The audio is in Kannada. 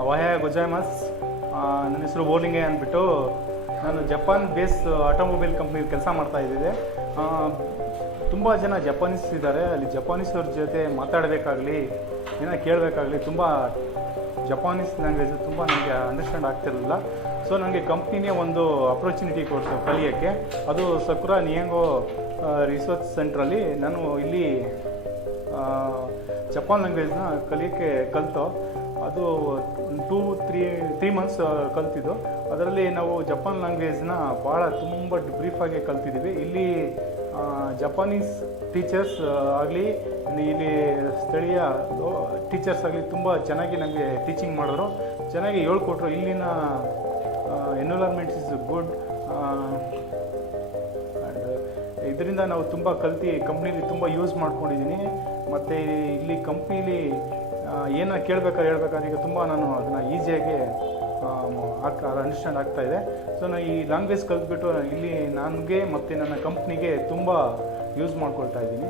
ಅವಾಯ ಗೊಜಾಯ್ಮಸ್. ನನ್ನ ಹೆಸರು ಬೋಲಿಂಗೆ ಅಂದ್ಬಿಟ್ಟು ನಾನು ಜಪಾನ್ ಬೇಸ್ ಆಟೋಮೊಬೈಲ್ ಕಂಪ್ನಿಲಿ ಕೆಲಸ ಮಾಡ್ತಾಯಿದ್ದೆ. ತುಂಬ ಜನ ಜಪಾನೀಸ್ ಇದ್ದಾರೆ. ಅಲ್ಲಿ ಜಪಾನೀಸವ್ರ ಜೊತೆ ಮಾತಾಡಬೇಕಾಗಲಿ ಏನೋ ಕೇಳಬೇಕಾಗಲಿ ತುಂಬ ಜಪಾನೀಸ್ ಲ್ಯಾಂಗ್ವೇಜು ತುಂಬ ನನಗೆ ಅಂಡರ್ಸ್ಟ್ಯಾಂಡ್ ಆಗ್ತಿರಲಿಲ್ಲ. ಸೊ ನನಗೆ ಕಂಪ್ನಿನೇ ಒಂದು ಅಪರ್ಚುನಿಟಿ ಕೊಡ್ತು ಕಲಿಯೋಕ್ಕೆ. ಅದು ಸಕುರಾ ನಿಯಂಗೋ ರಿಸರ್ಚ್ ಸೆಂಟ್ರಲ್ಲಿ ನಾನು ಇಲ್ಲಿ ಜಪಾನ್ ಲ್ಯಾಂಗ್ವೇಜ್ನ ಕಲಿಯೋಕ್ಕೆ ಕಲಿತು. ಅದು 2-3 ಮಂತ್ಸ್ ಕಲ್ತಿದ್ದು. ಅದರಲ್ಲಿ ನಾವು ಜಪಾನ್ ಲ್ಯಾಂಗ್ವೇಜ್ನ ಭಾಳ ತುಂಬ ಬ್ರೀಫಾಗಿ ಕಲ್ತಿದ್ದೀವಿ. ಇಲ್ಲಿ ಜಪಾನೀಸ್ ಟೀಚರ್ಸ್ ಆಗಲಿ ಇಲ್ಲಿ ಸ್ಥಳೀಯ ಟೀಚರ್ಸ್ ಆಗಲಿ ತುಂಬ ಚೆನ್ನಾಗಿ ನಮಗೆ ಟೀಚಿಂಗ್ ಮಾಡಿದ್ರು, ಚೆನ್ನಾಗಿ ಹೇಳ್ಕೊಟ್ರು. ಇಲ್ಲಿನ ಎನ್ವಿರಾನ್ಮೆಂಟ್ಸ್ ಇಸ್ ಗುಡ್. ಇದರಿಂದ ನಾವು ತುಂಬ ಕಲ್ತು ಕಂಪ್ನೀಲಿ ತುಂಬ ಯೂಸ್ ಮಾಡ್ಕೊಂಡಿದ್ದೀನಿ. ಮತ್ತು ಇಲ್ಲಿ ಕಂಪ್ನೀಲಿ ಏನೋ ಹೇಳ್ಬೇಕಾದ್ರೆ ಈಗ ತುಂಬ ನಾನು ಅದನ್ನು ಈಸಿಯಾಗಿ ಅಂಡರ್ಸ್ಟ್ಯಾಂಡ್ ಆಗ್ತಾಯಿದೆ. ಸೊ ನಾನು ಈ ಲ್ಯಾಂಗ್ವೇಜ್ ಕಲ್ತ್ಬಿಟ್ಟು ಇಲ್ಲಿ ನನಗೆ ಮತ್ತು ನನ್ನ ಕಂಪ್ನಿಗೆ ತುಂಬ ಯೂಸ್ ಮಾಡ್ಕೊಳ್ತಾ ಇದ್ದೀನಿ.